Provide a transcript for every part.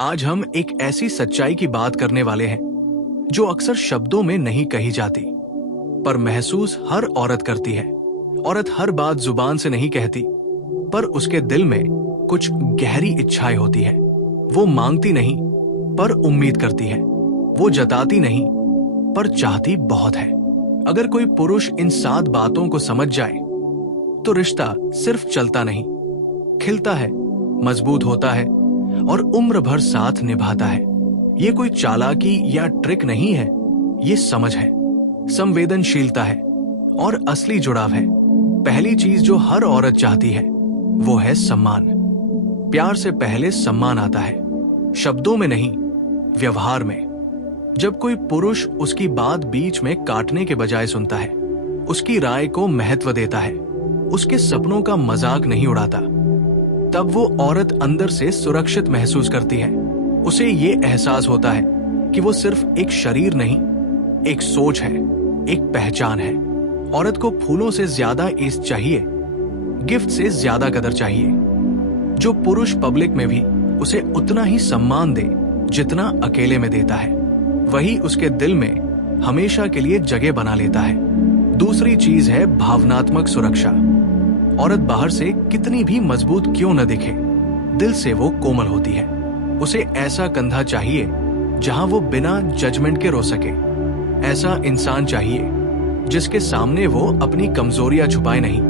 आज हम एक ऐसी सच्चाई की बात करने वाले हैं जो अक्सर शब्दों में नहीं कही जाती, पर महसूस हर औरत करती है। औरत हर बात जुबान से नहीं कहती, पर उसके दिल में कुछ गहरी इच्छाएं होती है। वो मांगती नहीं, पर उम्मीद करती है। वो जताती नहीं, पर चाहती बहुत है। अगर कोई पुरुष इन 7 बातों को समझ जाए, तो रिश्ता सिर्फ चलता नहीं, खिलता है, मजबूत होता है और उम्र भर साथ निभाता है। ये कोई चालाकी या ट्रिक नहीं है, ये समझ है, संवेदनशीलता है और असली जुड़ाव है। पहली चीज जो हर औरत चाहती है वो है सम्मान। प्यार से पहले सम्मान आता है, शब्दों में नहीं, व्यवहार में। जब कोई पुरुष उसकी बात बीच में काटने के बजाय सुनता है, उसकी राय को महत्व देता है, उसके सपनों का मजाक नहीं उड़ाता, तब वो औरत अंदर से सुरक्षित महसूस करती है। उसे ये एहसास होता है कि वो सिर्फ एक शरीर नहीं, एक सोच है, एक पहचान है। औरत को फूलों से ज्यादा इज्जत चाहिए, गिफ्ट से ज्यादा कदर चाहिए। जो पुरुष पब्लिक में भी उसे उतना ही सम्मान दे जितना अकेले में देता है, वही उसके दिल में हमेशा के लिए जगह बना लेता है। दूसरी चीज है भावनात्मक सुरक्षा। औरत बाहर से कितनी भी मजबूत क्यों न दिखे, दिल से वो कोमल होती है। उसे ऐसा कंधा चाहिए जहां वो बिना जजमेंट के रो सके। ऐसा इंसान चाहिए जिसके सामने वो अपनी कमजोरियां छुपाए नहीं।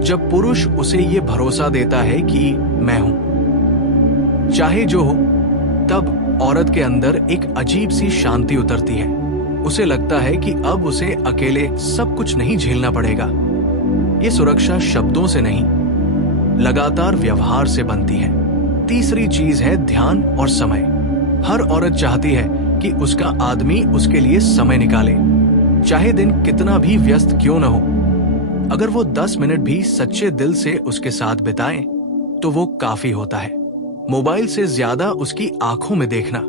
जब पुरुष उसे ये भरोसा देता है कि मैं हूं, चाहे जो हो, तब औरत के अंदर एक अजीब सी शांति उतरती है। उसे लगता है कि अब उसे अकेले सब कुछ नहीं झेलना पड़ेगा। ये सुरक्षा शब्दों से नहीं, लगातार व्यवहार से बनती है। तीसरी चीज है ध्यान और समय। हर औरत चाहती है कि उसका आदमी उसके लिए समय निकाले, चाहे दिन कितना भी व्यस्त क्यों न हो। अगर वो 10 मिनट भी सच्चे दिल से उसके साथ बिताए, तो वो काफी होता है। मोबाइल से ज्यादा उसकी आंखों में देखना,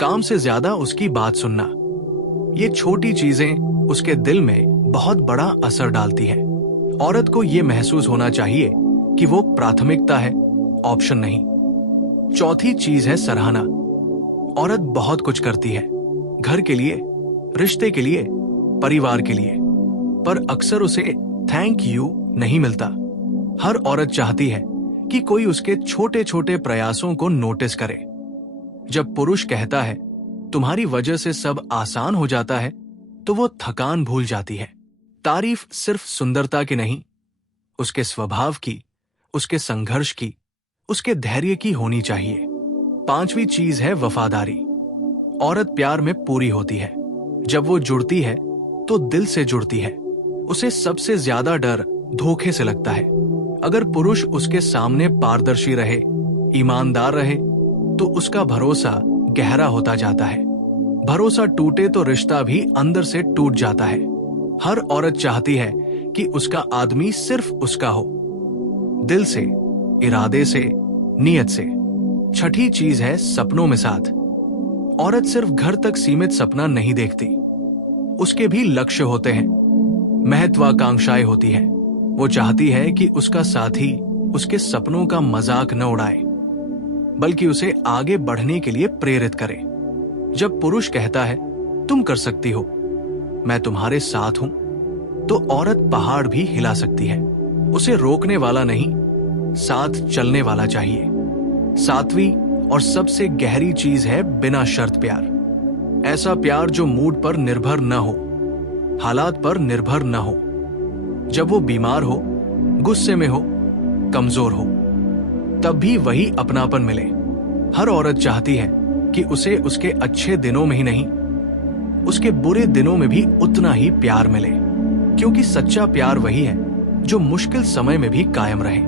काम से ज्यादा उसकी बात सुनना, ये छोटी चीजें उसके दिल में बहुत बड़ा असर डालती है। औरत को ये महसूस होना चाहिए कि वो प्राथमिकता है, ऑप्शन नहीं। चौथी चीज है सराहना। औरत बहुत कुछ करती है, घर के लिए, रिश्ते के लिए, परिवार के लिए, पर अक्सर उसे थैंक यू नहीं मिलता। हर औरत चाहती है कि कोई उसके छोटे छोटे प्रयासों को नोटिस करे। जब पुरुष कहता है तुम्हारी वजह से सब आसान हो जाता है, तो वो थकान भूल जाती है। तारीफ सिर्फ सुंदरता की नहीं, उसके स्वभाव की, उसके संघर्ष की, उसके धैर्य की होनी चाहिए। 5वीं चीज है वफादारी। औरत प्यार में पूरी होती है। जब वो जुड़ती है तो दिल से जुड़ती है। उसे सबसे ज्यादा डर धोखे से लगता है। अगर पुरुष उसके सामने पारदर्शी रहे, ईमानदार रहे, तो उसका भरोसा गहरा होता जाता है। भरोसा टूटे तो रिश्ता भी अंदर से टूट जाता है। हर औरत चाहती है कि उसका आदमी सिर्फ उसका हो, दिल से, इरादे से, नियत से। छठी चीज है सपनों में साथ। औरत सिर्फ घर तक सीमित सपना नहीं देखती, उसके भी लक्ष्य होते हैं, महत्वाकांक्षाएं होती हैं। वो चाहती है कि उसका साथी उसके सपनों का मजाक न उड़ाए, बल्कि उसे आगे बढ़ने के लिए प्रेरित करे। जब पुरुष कहता है तुम कर सकती हो, मैं तुम्हारे साथ हूं, तो औरत पहाड़ भी हिला सकती है। उसे रोकने वाला नहीं, साथ चलने वाला चाहिए। 7वीं और सबसे गहरी चीज है बिना शर्त प्यार। ऐसा प्यार जो मूड पर निर्भर न हो, हालात पर निर्भर न हो। जब वो बीमार हो, गुस्से में हो, कमजोर हो, तब भी वही अपनापन मिले। हर औरत चाहती है कि उसे उसके अच्छे दिनों में ही नहीं, उसके बुरे दिनों में भी उतना ही प्यार मिले, क्योंकि सच्चा प्यार वही है जो मुश्किल समय में भी कायम रहे।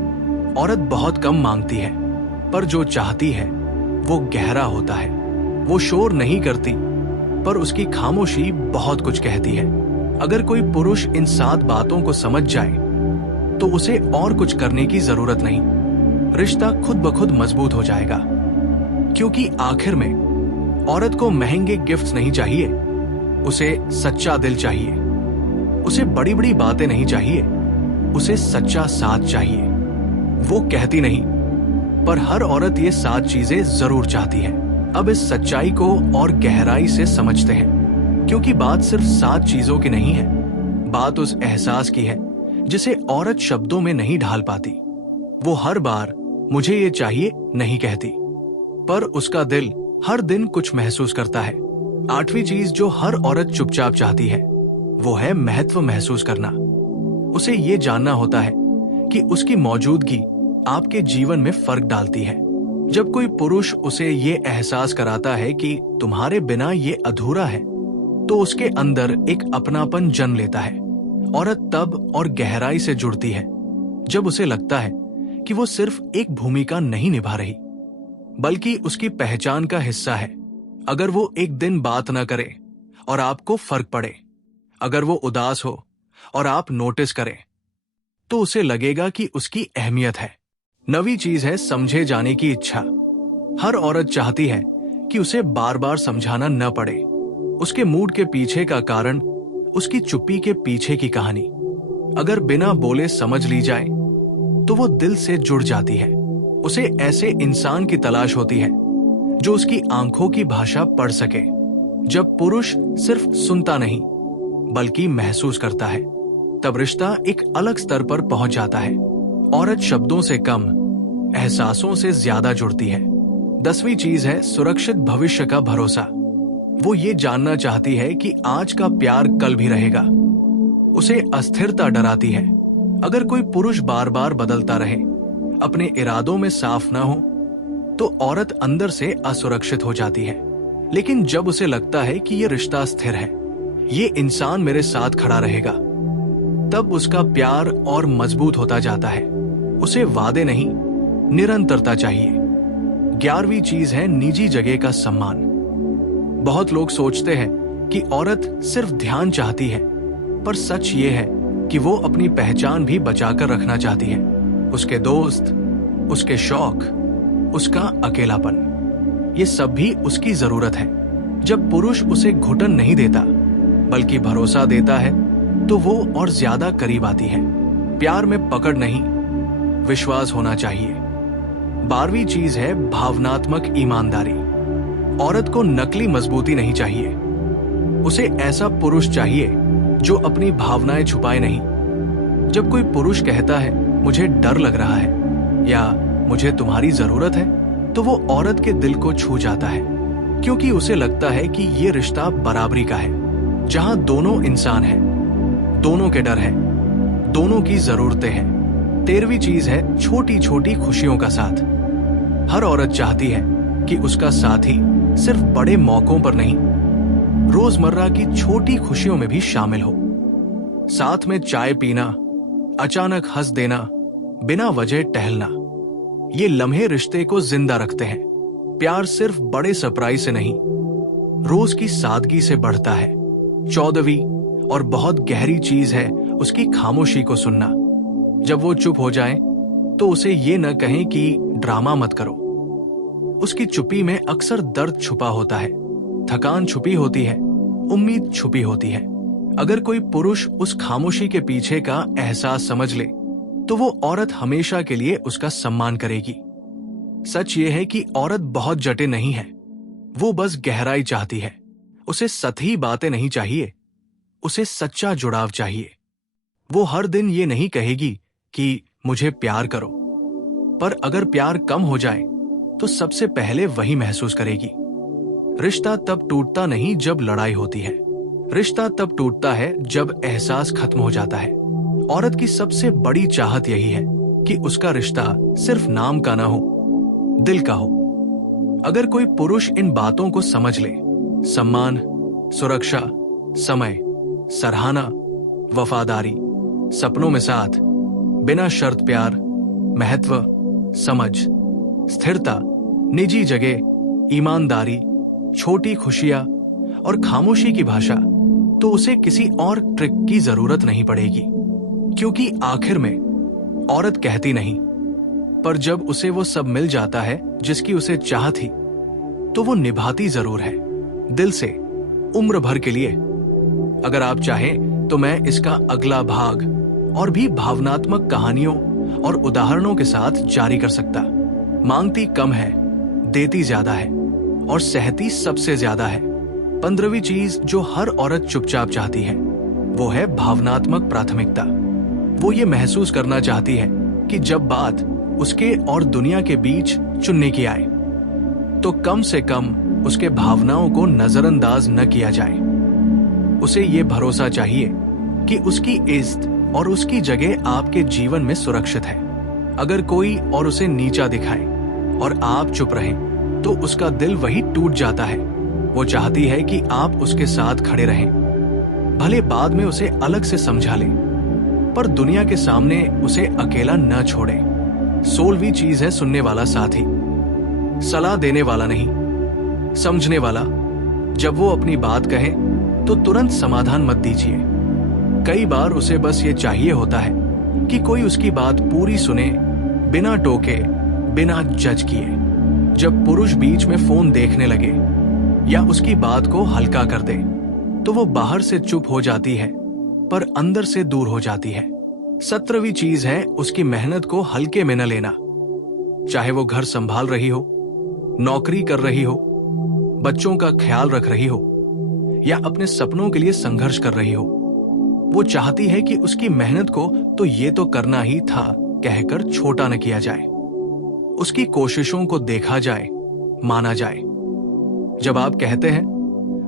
औरत बहुत कम मांगती है, पर जो चाहती है वो गहरा होता है। वो शोर नहीं करती, पर उसकी खामोशी बहुत कुछ कहती है। अगर कोई पुरुष इन 7 बातों को समझ जाए, तो उसे और कुछ करने की जरूरत नहीं, रिश्ता खुद ब खुद मजबूत हो जाएगा। क्योंकि आखिर में औरत को महंगे गिफ्ट्स नहीं चाहिए, उसे सच्चा दिल चाहिए। उसे बड़ी बड़ी बातें नहीं चाहिए, उसे सच्चा साथ चाहिए। वो कहती नहीं, पर हर औरत ये 7 चीजें जरूर चाहती है। अब इस सच्चाई को और गहराई से समझते हैं, क्योंकि बात सिर्फ 7 चीजों की नहीं है। बात उस एहसास की है जिसे औरत शब्दों में नहीं ढाल पाती। वो हर बार मुझे ये चाहिए नहीं कहती, पर उसका दिल हर दिन कुछ महसूस करता है। 8वीं चीज जो हर औरत चुपचाप चाहती है वो है महत्व महसूस करना। उसे ये जानना होता है कि उसकी मौजूदगी आपके जीवन में फर्क डालती है। जब कोई पुरुष उसे ये एहसास कराता है कि तुम्हारे बिना ये अधूरा है, तो उसके अंदर एक अपनापन जन्म लेता है। औरत तब और गहराई से जुड़ती है जब उसे लगता है कि वो सिर्फ एक भूमिका नहीं निभा रही, बल्कि उसकी पहचान का हिस्सा है। अगर वो एक दिन बात न करे और आपको फर्क पड़े, अगर वो उदास हो और आप नोटिस करें, तो उसे लगेगा कि उसकी अहमियत है। 9वीं चीज है समझे जाने की इच्छा। हर औरत चाहती है कि उसे बार बार समझाना न पड़े। उसके मूड के पीछे का कारण, उसकी चुप्पी के पीछे की कहानी अगर बिना बोले समझ ली जाए तो वो दिल से जुड़ जाती है। उसे ऐसे इंसान की तलाश होती है जो उसकी आंखों की भाषा पढ़ सके। जब पुरुष सिर्फ सुनता नहीं बल्कि महसूस करता है, तब रिश्ता एक अलग स्तर पर पहुंच जाता है। औरत शब्दों से कम, एहसासों से ज्यादा जुड़ती है। 10वीं चीज है सुरक्षित भविष्य का भरोसा। वो ये जानना चाहती है कि आज का प्यार कल भी रहेगा। उसे अस्थिरता डराती है। अगर कोई पुरुष बार बार बदलता रहे, अपने इरादों में साफ ना हो, तो औरत अंदर से असुरक्षित हो जाती है। लेकिन जब उसे लगता है कि ये रिश्ता स्थिर है, ये इंसान मेरे साथ खड़ा रहेगा, तब उसका प्यार और मजबूत होता जाता है। उसे वादे नहीं, निरंतरता चाहिए। 11वीं चीज है निजी जगह का सम्मान। बहुत लोग सोचते हैं कि औरत सिर्फ ध्यान चाहती है, पर सच ये है कि वो अपनी पहचान भी बचाकर रखना चाहती है। उसके दोस्त, उसके शौक, उसका अकेलापन, ये सब भी उसकी जरूरत है। जब पुरुष उसे घुटन नहीं देता बल्कि भरोसा देता है, तो वो और ज्यादा करीब आती है। प्यार में पकड़ नहीं, विश्वास होना चाहिए। 12वीं चीज है भावनात्मक ईमानदारी। औरत को नकली मजबूती नहीं चाहिए। उसे ऐसा पुरुष चाहिए जो अपनी भावनाएं छुपाए नहीं। जब कोई पुरुष कहता है मुझे डर लग रहा है या मुझे तुम्हारी जरूरत है, तो वो औरत के दिल को छू जाता है, क्योंकि उसे लगता है कि ये रिश्ता बराबरी का है, जहां दोनों इंसान हैं, दोनों के डर हैं, दोनों की जरूरतें हैं। 13वीं चीज है छोटी छोटी खुशियों का साथ। हर औरत चाहती है कि उसका साथी सिर्फ बड़े मौकों पर नहीं, रोजमर्रा की छोटी खुशियों में भी शामिल हो। साथ में चाय पीना, अचानक हंस देना, बिना वजह टहलना, ये लम्हे रिश्ते को जिंदा रखते हैं। प्यार सिर्फ बड़े सरप्राइज से नहीं, रोज की सादगी से बढ़ता है। 14वीं और बहुत गहरी चीज है उसकी खामोशी को सुनना। जब वो चुप हो जाए तो उसे ये न कहें कि ड्रामा मत करो। उसकी चुप्पी में अक्सर दर्द छुपा होता है, थकान छुपी होती है, उम्मीद छुपी होती है। अगर कोई पुरुष उस खामोशी के पीछे का एहसास समझ ले, तो वो औरत हमेशा के लिए उसका सम्मान करेगी। सच ये है कि औरत बहुत जटिल नहीं है, वो बस गहराई चाहती है। उसे सतही बातें नहीं चाहिए, उसे सच्चा जुड़ाव चाहिए। वो हर दिन ये नहीं कहेगी कि मुझे प्यार करो, पर अगर प्यार कम हो जाए तो सबसे पहले वही महसूस करेगी। रिश्ता तब टूटता नहीं जब लड़ाई होती है, रिश्ता तब टूटता है जब एहसास खत्म हो जाता है। औरत की सबसे बड़ी चाहत यही है कि उसका रिश्ता सिर्फ नाम का ना हो, दिल का हो। अगर कोई पुरुष इन बातों को समझ ले, सम्मान, सुरक्षा, समय, सराहना, वफादारी, सपनों में साथ, बिना शर्त प्यार, महत्व, समझ, स्थिरता, निजी जगह, ईमानदारी, छोटी खुशियां और खामोशी की भाषा, तो उसे किसी और ट्रिक की जरूरत नहीं पड़ेगी। क्योंकि आखिर में औरत कहती नहीं, पर जब उसे वो सब मिल जाता है जिसकी उसे चाह थी, तो वो निभाती जरूर है, दिल से, उम्र भर के लिए। अगर आप चाहें तो मैं इसका अगला भाग और भी भावनात्मक कहानियों और उदाहरणों के साथ जारी कर सकता, मांगती कम है, देती ज्यादा है और सहती सबसे ज्यादा है। 15वीं चीज जो हर औरत चुपचाप चाहती है वो है भावनात्मक प्राथमिकता। वो ये महसूस करना चाहती है कि जब बात उसके और दुनिया के बीच चुनने की आए तो कम से कम उसके भावनाओं को नजरअंदाज न किया जाए। उसे ये भरोसा चाहिए कि उसकी इज्जत और उसकी जगह आपके जीवन में सुरक्षित है। अगर कोई और उसे नीचा दिखाए और आप चुप रहें तो उसका दिल वही टूट जाता है। वो चाहती है कि आप उसके साथ खड़े रहें, भले बाद में उसे अलग से समझा लें, पर दुनिया के सामने उसे अकेला न छोड़े। 16वीं चीज है सुनने वाला साथी। सलाह देने वाला नहीं, समझने वाला। जब वो अपनी बात कहे तो तुरंत समाधान मत दीजिए। कई बार उसे बस ये चाहिए होता है कि कोई उसकी बात पूरी सुने, बिना टोके, बिना जज किए। जब पुरुष बीच में फोन देखने लगे या उसकी बात को हल्का कर दे तो वो बाहर से चुप हो जाती है पर अंदर से दूर हो जाती है। 17वीं चीज है उसकी मेहनत को हल्के में न लेना। चाहे वो घर संभाल रही हो, नौकरी कर रही हो, बच्चों का ख्याल रख रही हो या अपने सपनों के लिए संघर्ष कर रही हो, वो चाहती है कि उसकी मेहनत को तो ये तो करना ही था कहकर छोटा न किया जाए। उसकी कोशिशों को देखा जाए, माना जाए। जब आप कहते हैं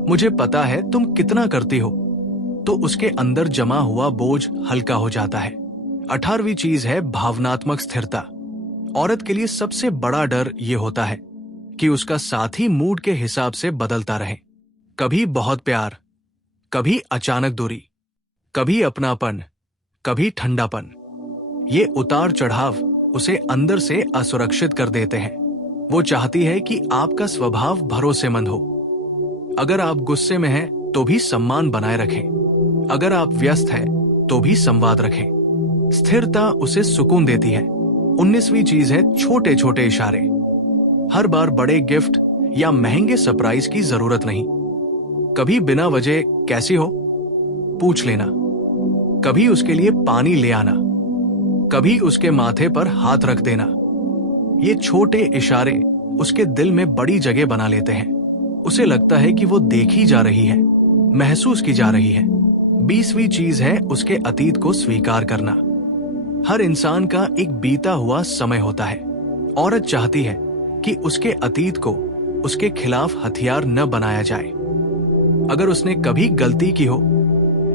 मुझे पता है तुम कितना करती हो, तो उसके अंदर जमा हुआ बोझ हल्का हो जाता है। 18वीं चीज है भावनात्मक स्थिरता। औरत के लिए सबसे बड़ा डर यह होता है कि उसका साथी मूड के हिसाब से बदलता रहे। कभी बहुत प्यार, कभी अचानक दूरी, कभी अपनापन, कभी ठंडापन। ये उतार चढ़ाव उसे अंदर से असुरक्षित कर देते हैं। वो चाहती है कि आपका स्वभाव भरोसेमंद हो। अगर आप गुस्से में हैं तो भी सम्मान बनाए रखें। अगर आप व्यस्त हैं तो भी संवाद रखें। स्थिरता उसे सुकून देती है। 19वीं चीज है छोटे छोटे इशारे। हर बार बड़े गिफ्ट या महंगे सरप्राइज की जरूरत नहीं। कभी बिना वजह कैसी हो पूछ लेना, कभी उसके लिए पानी ले आना, कभी उसके माथे पर हाथ रख देना। ये छोटे इशारे उसके दिल में बड़ी जगह बना लेते हैं। उसे लगता है कि वो देखी जा रही है, महसूस की जा रही है। 20वीं चीज है उसके अतीत को स्वीकार करना। हर इंसान का एक बीता हुआ समय होता है। औरत चाहती है कि उसके अतीत को उसके खिलाफ हथियार न बनाया जाए। अगर उसने कभी गलती की हो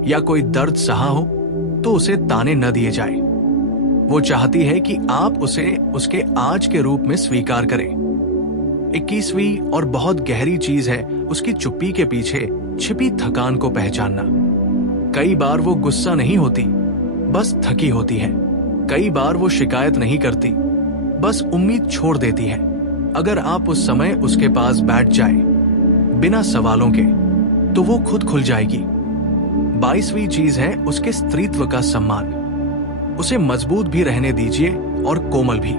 या कोई दर्द सहा हो तो उसे ताने न दिए जाए। वो चाहती है कि आप उसे उसके आज के रूप में स्वीकार करें। 21वीं और बहुत गहरी चीज है उसकी चुप्पी के पीछे छिपी थकान को पहचानना। कई बार वो गुस्सा नहीं होती, बस थकी होती है। कई बार वो शिकायत नहीं करती, बस उम्मीद छोड़ देती है। अगर आप उस समय उसके पास बैठ जाए बिना सवालों के तो वो खुद खुल जाएगी। 22वीं चीज है उसके स्त्रीत्व का सम्मान। उसे मजबूत भी रहने दीजिए और कोमल भी।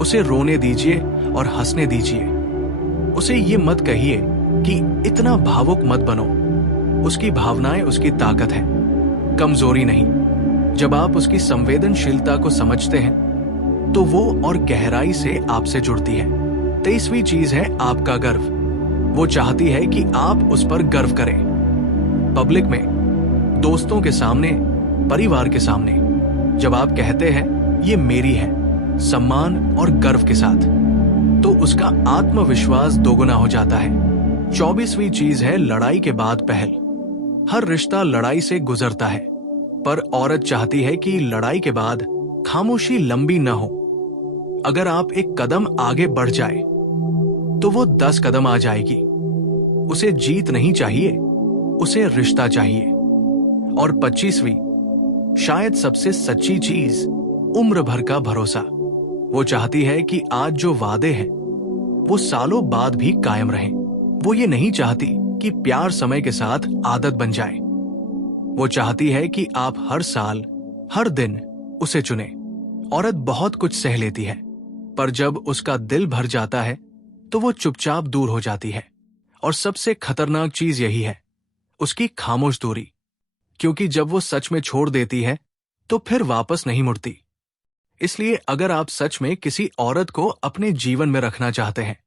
उसे रोने दीजिए और हंसने दीजिए। उसे ये मत कहिए कि इतना भावुक मत बनो। उसकी भावनाएं उसकी ताकत है, कमजोरी नहीं। जब आप उसकी संवेदनशीलता को समझते हैं तो वो और गहराई से आपसे जुड़ती है। 23वीं चीज है आपका गर्व। वो चाहती है कि आप उस पर गर्व करें, पब्लिक में, दोस्तों के सामने, परिवार के सामने। जब आप कहते हैं ये मेरी है, सम्मान और गर्व के साथ, तो उसका आत्मविश्वास दोगुना हो जाता है। 24वीं चीज है लड़ाई के बाद पहल। हर रिश्ता लड़ाई से गुजरता है, पर औरत चाहती है कि लड़ाई के बाद खामोशी लंबी न हो। अगर आप एक कदम आगे बढ़ जाए तो वो 10 कदम आ जाएगी। उसे जीत नहीं चाहिए, उसे रिश्ता चाहिए। और 25वीं, शायद सबसे सच्ची चीज, उम्र भर का भरोसा। वो चाहती है कि आज जो वादे हैं वो सालों बाद भी कायम रहें। वो ये नहीं चाहती कि प्यार समय के साथ आदत बन जाए। वो चाहती है कि आप हर साल, हर दिन उसे चुने। औरत बहुत कुछ सह लेती है, पर जब उसका दिल भर जाता है तो वो चुपचाप दूर हो जाती है। और सबसे खतरनाक चीज यही है, उसकी खामोश दूरी। क्योंकि जब वो सच में छोड़ देती है तो फिर वापस नहीं मुड़ती। इसलिए अगर आप सच में किसी औरत को अपने जीवन में रखना चाहते हैं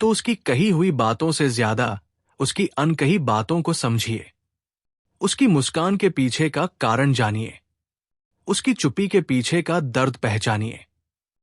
तो उसकी कही हुई बातों से ज्यादा उसकी अनकही बातों को समझिए। उसकी मुस्कान के पीछे का कारण जानिए, उसकी चुप्पी के पीछे का दर्द पहचानिए।